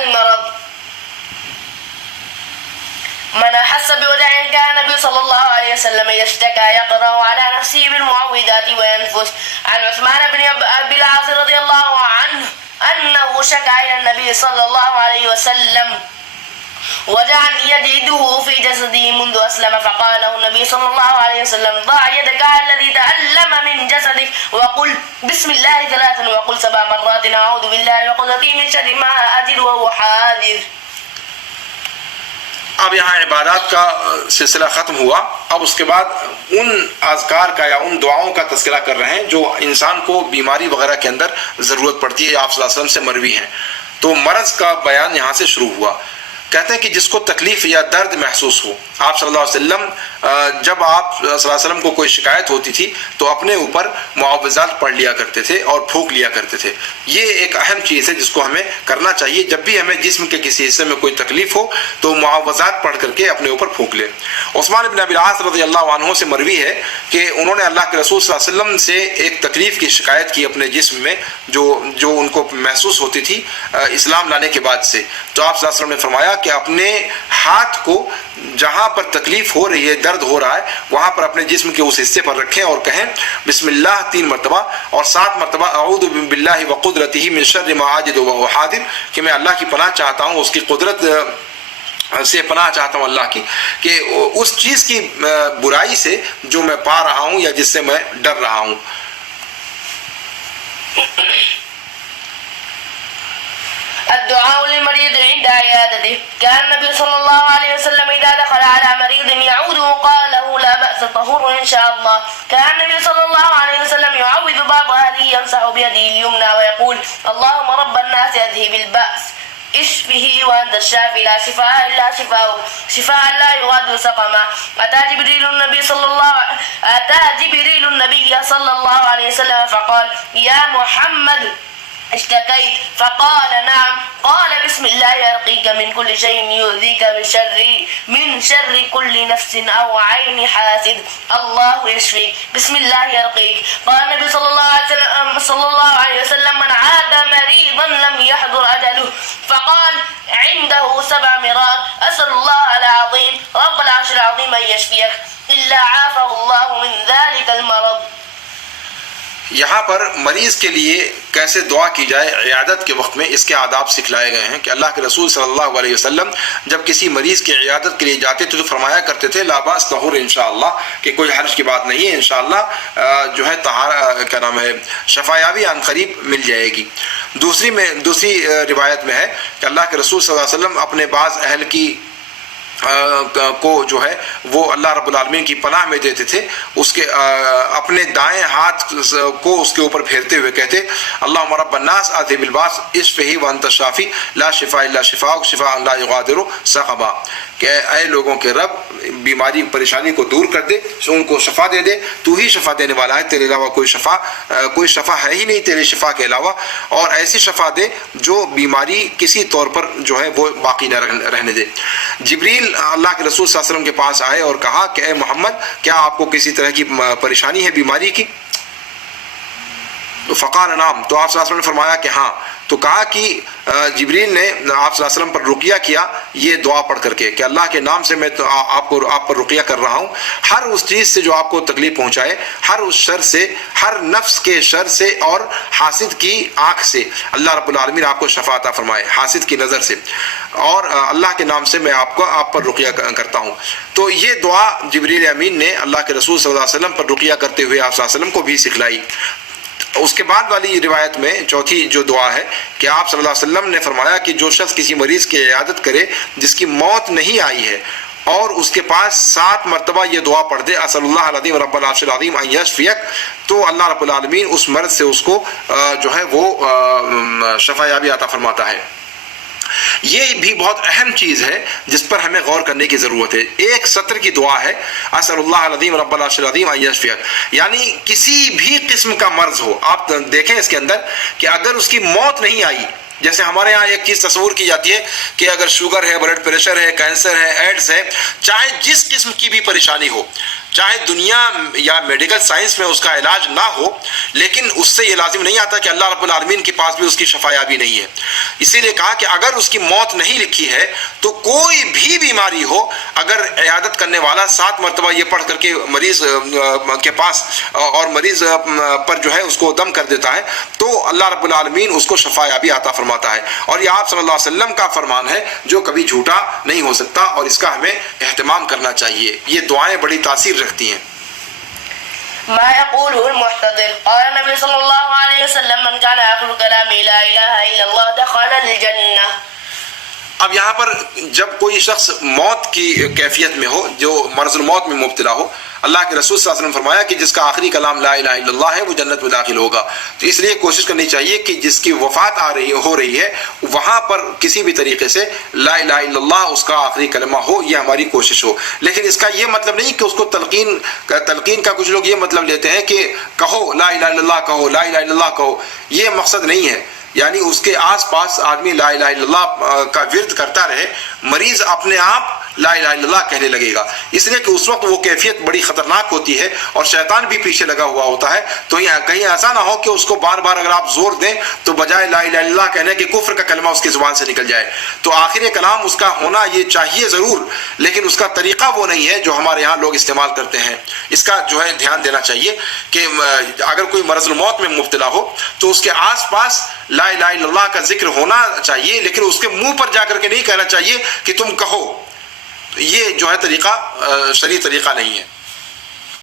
المرض. من أحس بوجع كان النبي صلى الله عليه وسلم يشتكى يقرأ على نفسه بالمعوذات وينفس. عن عثمان بن أبي العاص رضي الله عنه أنه شكى إلى النبي صلى الله عليه وسلم وجعا يجده في جسده منذ أسلم فقال له النبي صلى الله عليه وسلم ضع يدك على الذي تألم من جسدك وقل بسم الله ثلاثا وقل 7 مرات أعوذ بالله وقدرته من شر ما أجد وهو حاذر. اب یہاں عبادات کا سلسلہ ختم ہوا. اب اس کے بعد ان اذکار کا یا ان دعاؤں کا تذکرہ کر رہے ہیں جو انسان کو بیماری وغیرہ کے اندر ضرورت پڑتی ہے. آپ صلی اللہ علیہ وسلم سے مروی ہیں. تو مرض کا بیان یہاں سے شروع ہوا. کہتے ہیں کہ جس کو تکلیف یا درد محسوس ہو, آپ صلی اللہ علیہ وسلم جب آپ صلی اللہ علیہ وسلم کو کوئی شکایت ہوتی تھی تو اپنے اوپر معوذات پڑھ لیا کرتے تھے اور پھونک لیا کرتے تھے. یہ ایک اہم چیز ہے جس کو ہمیں کرنا چاہیے. جب بھی ہمیں جسم کے کسی حصے میں کوئی تکلیف ہو تو معوذات پڑھ کر کے اپنے اوپر پھونک لے. عثمان بن ابی العاص رضی اللہ عنہ سے مروی ہے کہ انہوں نے اللہ کے رسول صلی اللہ علیہ وسلم سے ایک تکلیف کی شکایت کی اپنے جسم میں جو ان کو محسوس ہوتی تھی اسلام لانے کے بعد سے. تو آپ صلی اللہ علیہ وسلم نے فرمایا کہ اپنے ہاتھ کو جہاں پر تکلیف ہو رہی ہے, درد ہو رہا ہے, وہاں پر اپنے جسم کے اس حصے پر رکھیں اور کہیں بسم اللہ 3 مرتبہ اور 7 مرتبہ اعوذ باللہ وقدرتہ من شر ما اجد وهو حاضر, کہ میں اللہ کی پناہ چاہتا ہوں, اس کی قدرت سے پناہ چاہتا ہوں اللہ کی, کہ اس چیز کی برائی سے جو میں پا رہا ہوں یا جس سے میں ڈر رہا ہوں. الدعاء للمريض عند عيادته. كان النبي صلى الله عليه وسلم إذا دخل على مريض يعوده قال له لا بأس طهور إن شاء الله. كان النبي صلى الله عليه وسلم يعوذ بعض أهله يمسح بيده اليمنى ويقول اللهم رب الناس أذهب البأس اشفه وأنت الشافي لا شفاء إلا شفاؤك شفاء لا يغادر سقما. أتى جبريل النبي صلى الله عليه وسلم فقال يا محمد اشتكيت؟ فقال نعم. قال بسم الله يرقيك من كل شيء يؤذيك من شر كل نفس أو عين حاسد الله يشفيك بسم الله يرقيك. قال النبي صلى الله عليه وسلم من عاد مريضا لم يحضر أجله فقال عنده 7 مرات أسأل الله العظيم رب العرش العظيم أن يشفيك إلا عافه الله من ذلك المرض. یہاں پر مریض کے لیے کیسے دعا کی جائے عیادت کے وقت میں اس کے آداب سکھلائے گئے ہیں کہ اللہ کے رسول صلی اللہ علیہ وسلم جب کسی مریض کی عیادت کے لیے جاتے تھے تو فرمایا کرتے تھے لا باس طہور انشاءاللہ, کہ کوئی حرج کی بات نہیں ہے, انشاءاللہ جو ہے کیا نام ہے شفایابی عن قریب مل جائے گی. دوسری روایت میں ہے کہ اللہ کے رسول صلی اللہ علیہ وسلم اپنے بعض اہل کی کو جو ہے وہ اللہ رب العالمین کی پناہ میں دیتے تھے. اس کے اپنے دائیں ہاتھ کو اس کے اوپر پھیرتے ہوئے کہتے اللہم رب الناس اذهب الباس اشفه وانت الشافی لا شفاء الا شفاؤک شفاء لا یغادر سقما, کہ اے لوگوں کے رب بیماری پریشانی کو دور کر دے, ان کو شفا دے دے, تو ہی شفا دینے والا ہے, تیرے علاوہ کوئی شفا ہے ہی نہیں تیرے شفا کے علاوہ, اور ایسی شفا دے جو بیماری کسی طور پر جو ہے وہ باقی نہ رہنے دے. جبریل اللہ کے رسول صلی اللہ علیہ وسلم کے پاس آئے اور کہا کہ اے محمد کیا آپ کو کسی طرح کی پریشانی ہے بیماری کی؟ تو فقال نعم, تو آپ صلی اللہ علیہ وسلم نے فرمایا کہ ہاں. تو کہا کہ جبریل نے آپ صلی اللہ علیہ وسلم پر رقیہ کیا یہ دعا پڑھ کر کے کہ اللہ کے نام سے میں آپ پر رقیہ کر رہا ہوں, ہر اس چیز سے جو آپ کو تکلیف پہنچائے, ہر اس شر سے, ہر نفس کے شر سے اور حاسد کی آنکھ سے اللہ رب العالمین آپ کو شفا عطا فرمائے, حاسد کی نظر سے, اور اللہ کے نام سے میں آپ پر رقیہ کرتا ہوں. تو یہ دعا جبریل امین نے اللہ کے رسول صلی اللہ علیہ وسلم پر رقیہ کرتے ہوئے آپ صلی اللہ علیہ وسلم کو بھی سکھلائی. اس کے بعد والی روایت میں چوتھی جو دعا ہے کہ آپ صلی اللہ علیہ وسلم نے فرمایا کہ جو شخص کسی مریض کی عیادت کرے جس کی موت نہیں آئی ہے اور اس کے پاس 7 مرتبہ یہ دعا پڑھ دے اسأل اللہ العظیم رب العرش العظیم ان یشفیک, تو اللہ رب العالمین اس مرض سے اس کو جو ہے وہ شفا یابی عطا فرماتا ہے. یہ بھی بہت اہم چیز ہے جس پر ہمیں غور کرنے کی ضرورت ہے. ایک سطر کی دعا ہے اسأل اللہ العظیم رب العرش العظیم ان یشفیک, یعنی کسی بھی قسم کا مرض ہو, آپ دیکھیں اس کے اندر کہ اگر اس کی موت نہیں آئی, جیسے ہمارے ہاں ایک چیز تصور کی جاتی ہے کہ اگر شوگر ہے, بلڈ پریشر ہے, کینسر ہے, ایڈز ہے, چاہے جس قسم کی بھی پریشانی ہو, چاہے دنیا یا میڈیکل سائنس میں اس کا علاج نہ ہو، لیکن اس سے یہ لازم نہیں آتا کہ اللہ رب العالمین کے پاس بھی اس کی شفا یابی نہیں ہے۔ اسی لیے کہا کہ اگر اس کی موت نہیں لکھی ہے تو کوئی بھی بیماری ہو، اگر عیادت کرنے والا 7 مرتبہ یہ پڑھ کر کے مریض کے پاس اور مریض پر جو ہے اس کو دم کر دیتا ہے تو اللہ رب العالمین اس کو شفا یابی عطا فرماتا ہے۔ اور یہ آپ صلی اللہ علیہ وسلم کا فرمان ہے جو کبھی جھوٹا نہیں ہو سکتا، اور اس کا ہمیں اہتمام کرنا چاہیے۔ یہ دعائیں بڑی تاثیر رکھتی ہیں۔ ما يقوله المحتضر قال النبي صلى الله عليه وسلم من كان آخر كلامه لا إله إلا الله دخل الجنة۔ اب یہاں پر جب کوئی شخص موت کی کیفیت میں ہو، جو مرض الموت میں مبتلا ہو، اللہ کے رسول صلی اللہ علیہ وسلم نے فرمایا کہ جس کا آخری کلام لا الہ الا اللہ ہے وہ جنت میں داخل ہوگا۔ تو اس لیے کوشش کرنی چاہیے کہ جس کی وفات ہو رہی ہے وہاں پر کسی بھی طریقے سے لا الہ الا اللہ اس کا آخری کلمہ ہو، یہ ہماری کوشش ہو۔ لیکن اس کا یہ مطلب نہیں کہ اس کو تلقین کا کچھ لوگ یہ مطلب لیتے ہیں کہ کہو لا الہ الا اللہ کہو، لا الہ الا اللہ کہو، یہ مقصد نہیں ہے۔ یعنی اس کے آس پاس آدمی لا الہ الا اللہ کا ورد کرتا رہے، مریض اپنے آپ لا الہ الا اللہ کہنے لگے گا، اس لیے کہ اس وقت وہ کیفیت بڑی خطرناک ہوتی ہے اور شیطان بھی پیچھے لگا ہوا ہوتا ہے۔ تو کہیں ایسا نہ ہو کہ اس کو بار بار اگر آپ زور دیں تو بجائے لا الہ الا اللہ کہنے کے کفر کا کلمہ اس کی زبان سے نکل جائے۔ تو آخر کلام اس کا ہونا یہ چاہیے ضرور، لیکن اس کا طریقہ وہ نہیں ہے جو ہمارے ہاں لوگ استعمال کرتے ہیں۔ اس کا جو ہے دھیان دینا چاہیے کہ اگر کوئی مرض الموت میں مبتلا ہو تو اس کے آس پاس لا الہ الا اللہ کا ذکر ہونا چاہیے، لیکن اس کے منہ پر جا کر کے نہیں کہنا چاہیے کہ تم کہو۔ یہ جو ہے طریقہ شرعی طریقہ نہیں ہے۔